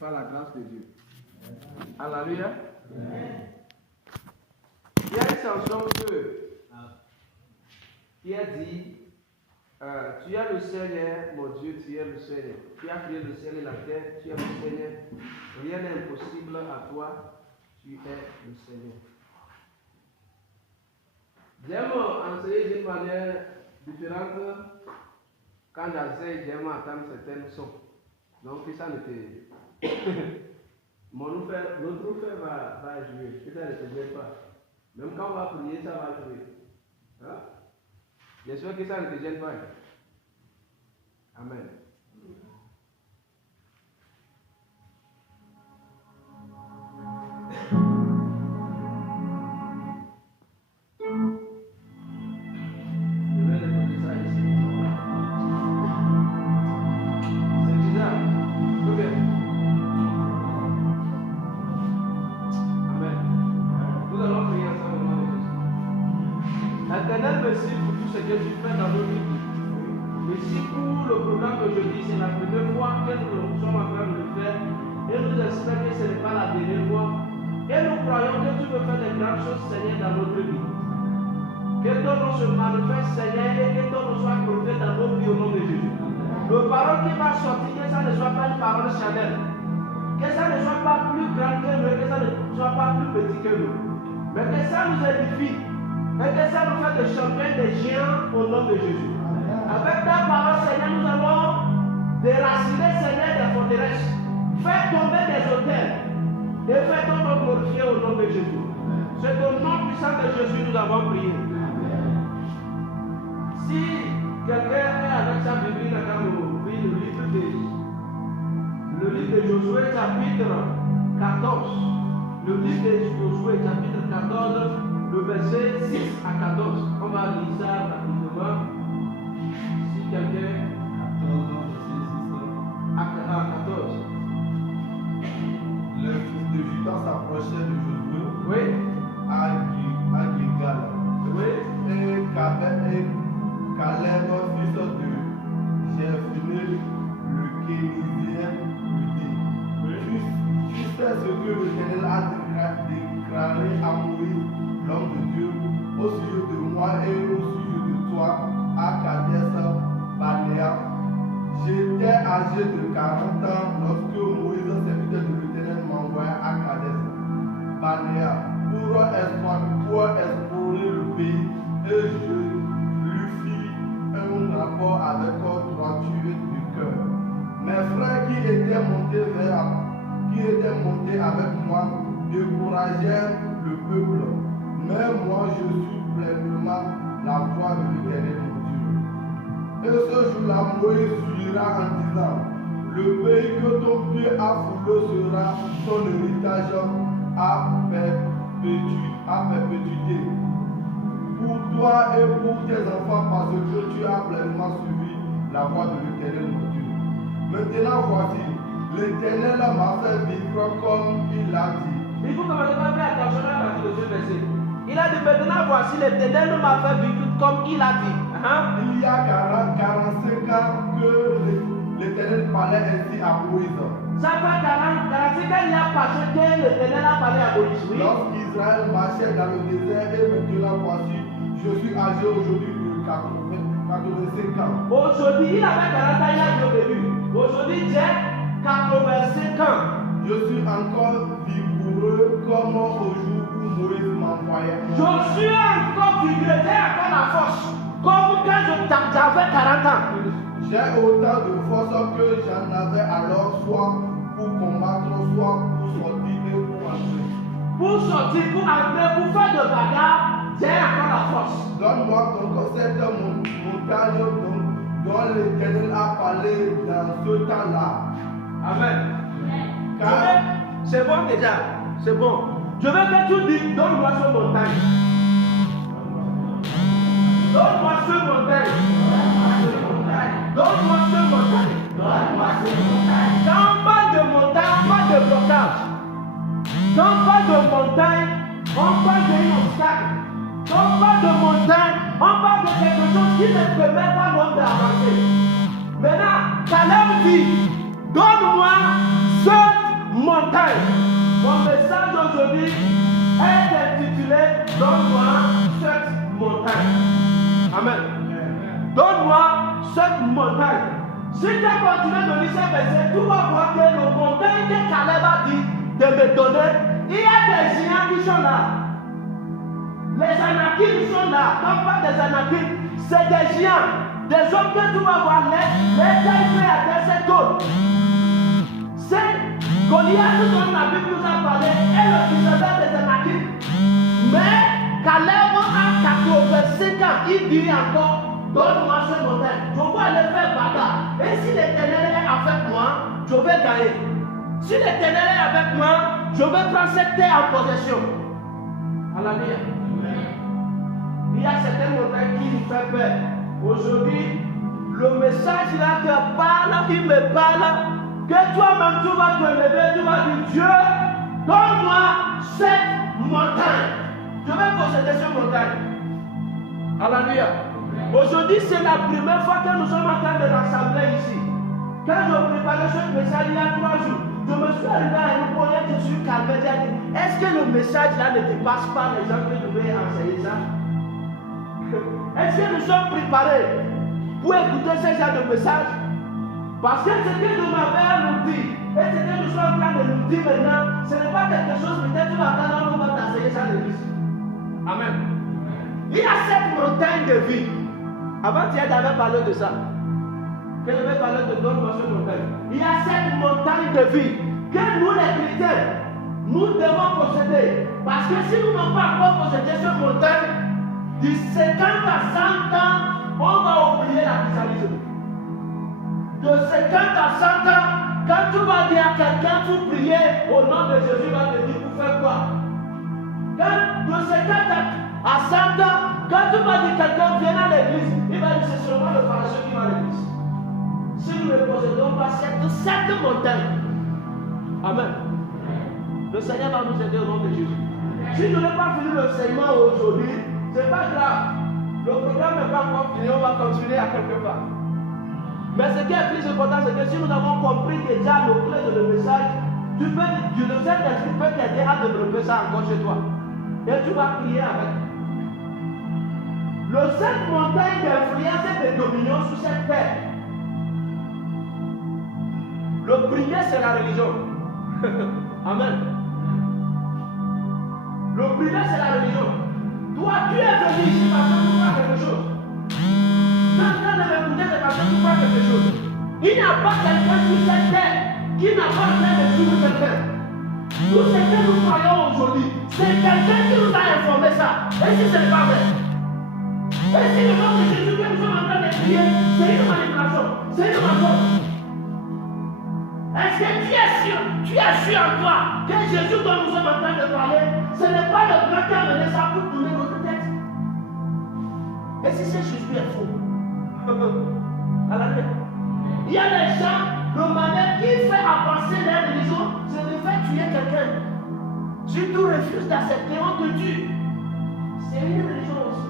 par la grâce de Dieu. Alléluia. Il y a une chanson qui a dit tu es le Seigneur, mon Dieu, tu es le Seigneur. Tu as créé le ciel et la terre, tu es le Seigneur. Rien n'est impossible à toi, tu es le Seigneur. J'aime enseigner d'une manière différente. Quand j'enseigne, j'aime entendre certaines sons. Donc, ça n'était. Notre frère va jouer, que ça ne te gêne pas. Même quand on va prier, ça va jouer. Hein? J'espère que ça ne te gêne pas. Amen. Seigneur, dans notre vie. Que ton nom se manifeste, Seigneur, et que ton nom soit glorifié dans nos vies au nom de Jésus. Le parole qui va sortir, que ça ne soit pas une parole charnelle. Que ça ne soit pas plus grand que nous, que ça ne soit pas plus petit que nous. Mais que ça nous édifie. Et que ça nous fasse des champions, des géants au nom de Jésus. Avec ta parole, Seigneur, nous allons déraciner, Seigneur, des forteresses. Faire tomber des hôtels. Et faire ton nom glorifié au nom de Jésus. C'est au nom puissant de Jésus que nous avons prié. Si quelqu'un est avec sa Bible, quand nous ouvrir le livre de Josué chapitre 14. Le livre de Josué chapitre 14, le verset 6 à 14. On va lire ça rapidement. Si quelqu'un... 14. Le fils de Judas s'approchait de Josué. Oui. À Gilgal. Oui. Et Caleb, fils de Jephthé, le Kénizien, lui dit tu sais ce que l'Éternel a déclaré à Moïse, l'homme de Dieu, au sujet de moi et au sujet de toi, à Kadesh Barnéa. J'étais âgé de 40 ans lorsque Moïse, serviteur de l'Éternel, m'envoya à Kadesh Barnéa pour explorer le pays, et je lui fis un rapport avec droiture du cœur. Mes frères qui étaient montés avec moi découragèrent le peuple, mais moi je suis pleinement la voix de l'Éternel mon Dieu. Et ce jour-là, Moïse jura en disant, le pays que ton pied a foulé sera ton héritage à perpétuité pour toi et pour tes enfants, parce que tu as pleinement suivi la voie de l'Éternel mon Dieu. Maintenant voici, l'Éternel m'a fait vivre comme il l'a dit. Il faut que vous fassiez attention à la partie de ce verset. Il a dit maintenant voici, l'Éternel m'a fait vivre comme il a dit. Il y a 45 ans que l'Éternel parlait ainsi à Moïse. Ça fait 45 ans il a passé que l'Éternel a parlé à Moïse. Oui. Lorsqu'Israël marchait dans le désert et maintenant voici, je suis âgé aujourd'hui de 85 ans. Aujourd'hui, il avait 40 ans, il a dit au début. Aujourd'hui, j'ai 85 ans. Je suis encore vigoureux comme au jour où Moïse m'envoyait. Je suis encore vigoureux, j'ai encore la force. Comme quand j'avais 40 ans. J'ai autant de force que j'en avais alors, soit pour combattre, soit pour sortir et pour entrer. Pour sortir, pour entrer, pour faire de bagarre, j'ai encore la force. Donne-moi donc cette montagne dont l'Éternel a parlé dans ce temps-là. Amen. Car c'est bon déjà, c'est bon. Je veux que tu dises, donne-moi ce montagne. Donne-moi ce montagne. Donne-moi ce montagne. Donne-moi ce montagne. Quand on parle de montagne, on parle de blocage. Quand on parle de montagne, on parle d'un obstacle. Quand on parle de montagne, on parle de quelque chose qui ne permet pas l'homme d'avancer. Maintenant, Caleb dit, donne-moi ce montagnes. Mon message aujourd'hui est intitulé Donne-moi cette montagne. Amen. Donne-moi cette montagne. Si tu continues de lire ce verset, tu vas voir que le montagne que Caleb a dit de me donner, il y a des géants qui sont là. Les Anakim sont là. Quand on parle des Anakim, c'est des géants. Des hommes que tu vas voir, les tailles prêts à terre, c'est d'autres. C'est Goliath dont la Bible nous a parlé et le descendant des Anakim. Mais Caleb a 85 ans, il dit encore, donne-moi ce montagne. Je vais aller faire bagarre. Et si l'Éternel est avec moi, je vais gagner. Si l'Éternel est avec moi, je vais prendre cette terre en possession. Alléluia. Il y a certaines montagnes qui nous font peur. Aujourd'hui, le message là te parle, il me parle, que toi-même tu vas te lever, tu vas dire Dieu, donne-moi cette montagne. Je vais posséder cette montagne. Alléluia. Aujourd'hui, c'est la première fois que nous sommes en train de rassembler ici. Quand je préparais ce message il y a 3 jours, je me suis arrivé à un point où je suis calmé. Est-ce que le message là ne dépasse pas les gens que je vais enseigner ça? Est-ce que nous sommes préparés pour écouter ce genre de message? Parce que ce que nous m'avons nous dit, et ce que nous sommes en train de nous dire maintenant, ce n'est pas quelque chose, peut-être tu vas attendre, on va t'enseigner ça de l'église. Amen. Il y a cette montagne de vie. Avant-hier, j'avais parlé de ça. Que je vais parler de donne-moi cette montagne. Il y a cette montagne de vie que nous, les chrétiens, nous devons posséder. Parce que si nous n'avons pas encore possédé cette montagne, de 50 à 100 ans, on va oublier la christianisme. De 50 à 100 ans, quand tu vas dire à quelqu'un, tu prier au nom de Jésus, il va te dire pour faire quoi? De 50 à 100 ans, quand tu vas dire quelqu'un vient à l'église, il va dire c'est seulement le pharisien qui va à l'église. Si nous ne possédons pas cette montagne, amen. Le Seigneur va nous aider au nom de Jésus. Si je n'ai pas fini l'enseignement aujourd'hui, ce n'est pas grave. Le programme n'est pas encore fini, on va continuer à quelque part. Mais ce qui est plus important, c'est que si nous avons compris déjà le clé de le message, le Saint-Esprit peut t'aider à développer ça encore chez toi. Et tu vas prier avec. Le 7 montagne d'influence et de dominion sur cette terre. Le premier, c'est la religion. Amen. Le premier, c'est la religion. Toi, tu es venu ici parce que tu crois quelque chose. Tu es en train de m'écouter, c'est parce que tu crois quelque chose. Il n'y a pas quelqu'un sur cette terre qui n'a pas en train de suivre quelqu'un. Tout ce que nous croyons aujourd'hui, c'est quelqu'un qui nous a informé ça. Et si ce n'est pas vrai? Et si le nom de Jésus que nous sommes en train de prier, c'est une manipulation, c'est une mensonge. Est-ce que tu es sûr en toi que Jésus dont nous sommes en train de parler, ce n'est pas le grand qui a mené ça pour tourner notre tête? Et si c'est Jésus est faux? Il y a des gens, le manière qui fait avancer leur religion, c'est de faire tuer quelqu'un. Si tu refuses d'accepter, on te tue. C'est une religion aussi.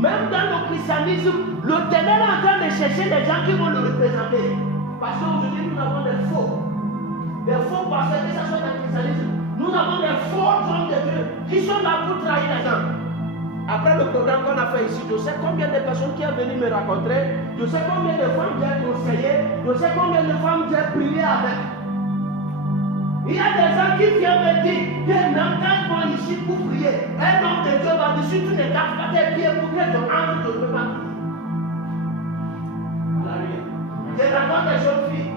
Même dans le christianisme, le ténèbre est en train de chercher des gens qui vont le représenter. Parce qu'aujourd'hui, nous avons des faux. Des faux pasteurs, que ce soit dans le christianisme. Nous avons des faux hommes de Dieu qui sont là pour trahir les gens. Après le programme qu'on a fait ici, je sais combien de personnes qui sont venues me rencontrer, je sais combien de femmes j'ai conseillé, je sais combien de femmes j'ai prié avec. Il y a des gens qui viennent me dire que n'entendent pas ici pour prier. Un homme de Dieu va dire si tu ne gardes pas tes pieds pour que ton âme ne peut pas prier. Je raconte des jeunes filles,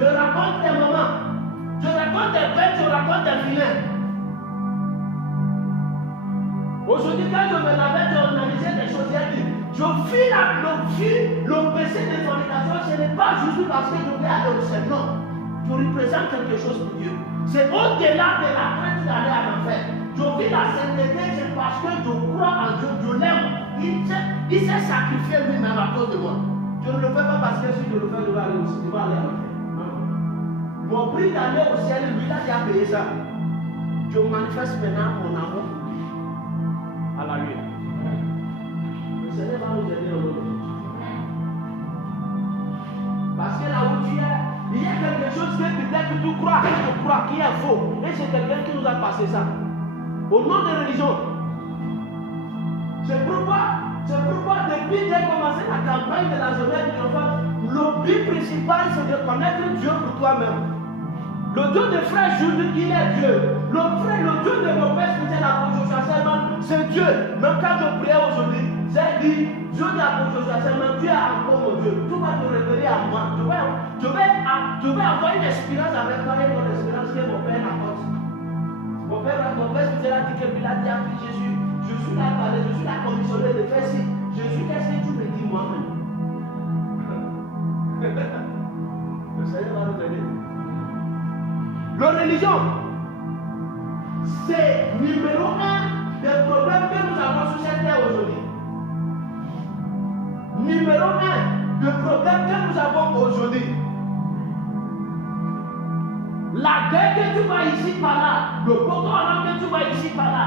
je raconte des mamans, je raconte des bêtes, je raconte des vilains. Aujourd'hui, quand je me lavais, j'ai organisé des choses, j'ai dit, je vis le péché de fornication, ce n'est pas juste parce que je vais aller au ciel, non. Je représente quelque chose pour Dieu. C'est au-delà de la crainte d'aller à l'enfer. Je vis la sainteté, c'est parce que je crois en Dieu, je l'aime. Il s'est sacrifié lui-même à cause de moi. Je ne le fais pas parce que si je le fais, je vais aller au ciel, je vais aller à l'enfer. Mon prix d'aller au ciel, lui, là, j'ai payé ça. Je manifeste maintenant mon amour. Alléluia. Le Seigneur va nous aider au nom de Jésus. il y a quelque chose que peut-être que tu crois, que tu crois qui est faux. Et c'est quelqu'un qui nous a passé ça. Au nom de religion. C'est pourquoi depuis que j'ai commencé la campagne de la journée triomphante, le but principal c'est de connaître Dieu pour toi-même. Le Dieu de frère Jules, il est Dieu. Le Dieu de mon père spirituel, l'apôtre Joshua Selman, c'est Dieu. Même quand je priais aujourd'hui, j'ai dit, Dieu de l'apôtre Joshua Selman, tu es encore mon Dieu. Tu vas te révéler à moi. Je vais avoir une expérience avec toi et mon expérience que mon père apporte. Mon père spirituel a dit que Pilate a dit Jésus, je suis la commissionnée de faire ci. Jésus, qu'est-ce que tu me dis moi-même? Le Seigneur va nous aider. La religion, c'est numéro 1 des problèmes que nous avons sur cette terre aujourd'hui. Numéro 1 des problèmes que nous avons aujourd'hui. La guerre que tu vois ici par là, le Boko Haram que tu vois ici par là,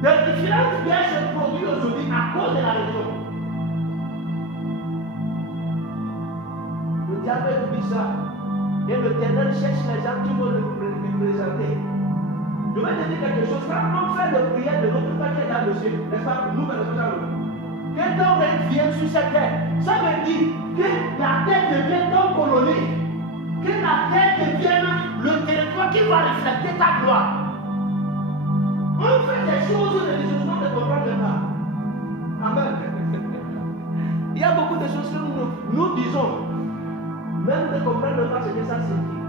des différentes guerres se produisent aujourd'hui à cause de la religion. Le diable dit ça. Et l'Éternel cherche les gens qui vont le présenter. Je vais te dire quelque chose. Quand on fait le prière de notre Père qui est dans le ciel, n'est-ce pas? Nous, quand on vient sur cette terre, ça veut dire que la terre devient ton colonie. Que la terre devienne le territoire qui va refléter ta gloire. On fait des choses religieusement ne comprennent pas. Amen. Il y a beaucoup de choses que nous disons. Même ne comprennent pas ce que ça signifie.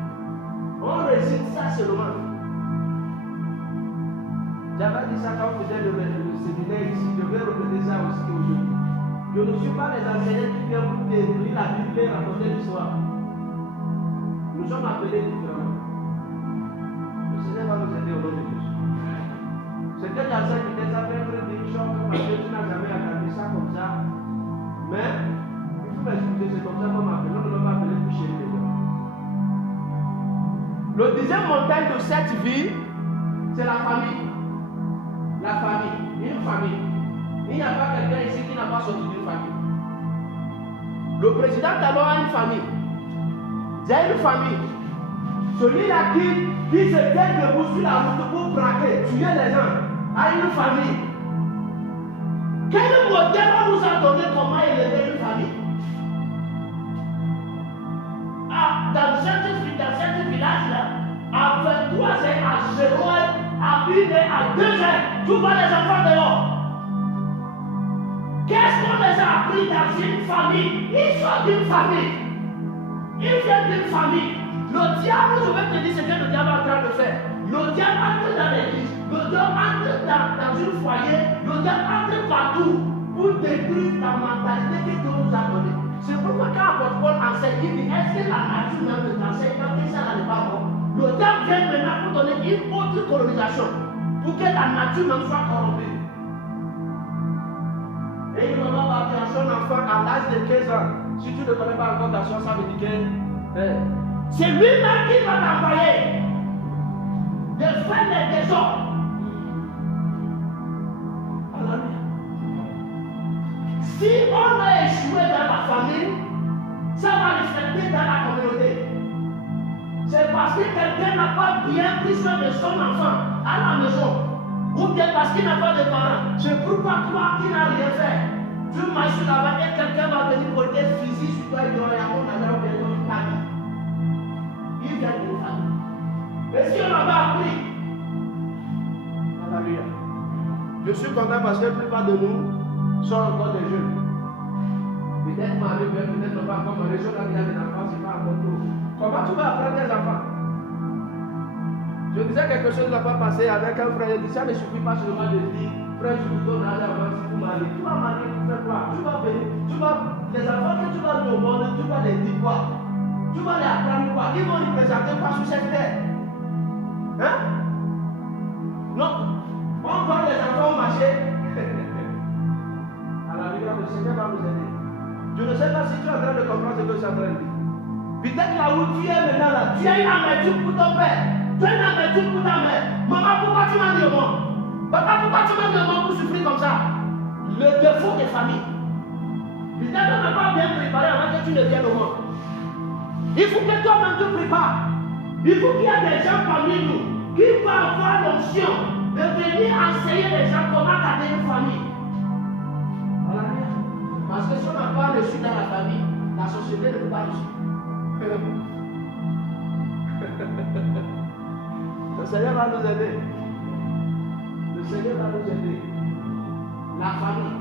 On récite ça seulement. J'avais dit ça quand on faisait le séminaire ici. Je vais répéter ça aussi aujourd'hui. Je ne suis pas les enseignants qui viennent pour détruire la Bible et raconter l'histoire. Nous sommes appelés différemment. Le Seigneur va nous aider au nom de Dieu. Ce que j'enseigne peut-être ça fait un peu de choc parce que tu n'as jamais entendu ça comme ça. Mais il faut m'expliquer, c'est comme ça qu'on m'appelle. On ne m'a pas appelé plus chez les gens. Le deuxième montagne de cette vie, c'est la famille. La famille, une famille. Il n'y a pas quelqu'un ici qui n'a pas sorti d'une famille. Le président Talon a une famille. J'ai une famille. Celui-là qui se tient debout sur la route pour braquer, tuer les gens, a une famille. Quel modèle on nous a donné comment élever une famille? Dans cette village-là, à 23 ans, à 0 ans, à 1 an, à 2 ans, tu vois les enfants dehors. Qu'est-ce qu'on les a appris dans une famille? Ils sont d'une famille. Ils viennent d'une famille. Le diable, je vais te dire ce que le diable est en train de faire. Le diable entre dans l'église, le diable entre dans un foyer, le diable entre partout pour détruire la mentalité que Dieu nous a donnée. C'est pourquoi quand l'apôtre Paul enseigne, il dit est-ce que la nature même de t'enseigne quand ça n'est pas bon? Le diable vient maintenant pour donner une autre colonisation, pour que la nature même soit corrompue. Et une maman va appeler son enfant à l'âge de 15 ans. Si tu ne connais pas encore ta soeur, ça veut dire que c'est lui-même qui va t'envoyer de faire les désordres. Alléluia. Si on a échoué dans la famille, ça va refléter dans la communauté. C'est parce que quelqu'un n'a pas bien pris soin de son enfant à la maison, ou bien parce qu'il n'a pas de parents. C'est pourquoi toi qui n'as rien fait, tu marches là-bas et quelqu'un va venir porter fusil sur toi et dire il y a mon ami ou bien ton famille. Il vient d'une famille. Et si on n'a pas appris, alléluia. Je suis content parce que la plupart de nous sont encore des jeunes. Peut-être mariés, peut-être pas comme les jeunes, il y a des enfants, c'est pas encore tout. Comment tu vas apprendre tes enfants? Je disais quelque chose n'a pas passé avec un frère. Il dit ça ne suffit pas seulement de dire frère, je vous donne l'argent avant si vous mariez. Tu vas marier pour faire quoi? Tu vas venir, les enfants que tu vas donner au monde, tu vas les dire quoi? Tu vas les apprendre quoi? Ils vont les présenter quoi sur cette terre? Hein? Non. On voit les enfants au marché. À la lumière, le Seigneur va nous aider. Je ne sais pas si tu es en train de comprendre ce que je suis en train de dire. Peut-être là où tu es maintenant, là, tu as une amertume pour ton père. Tu as une amertume pour ta mère. Maman, pourquoi tu m'as dit au monde? Papa, pourquoi tu m'as dit au monde pour souffrir comme ça? Le défaut des familles. Peut-être qu'on n'a pas bien préparé avant que tu ne viennes au monde. Il faut que toi-même te prépares. Il faut qu'il y ait des gens parmi nous qui vont avoir l'option de venir enseigner les gens comment garder une famille. Voilà. Parce que si on n'a pas reçu dans la famille, la société ne peut pas reçu. Le Seigneur va nous aider. Le Seigneur va nous aider. La famille.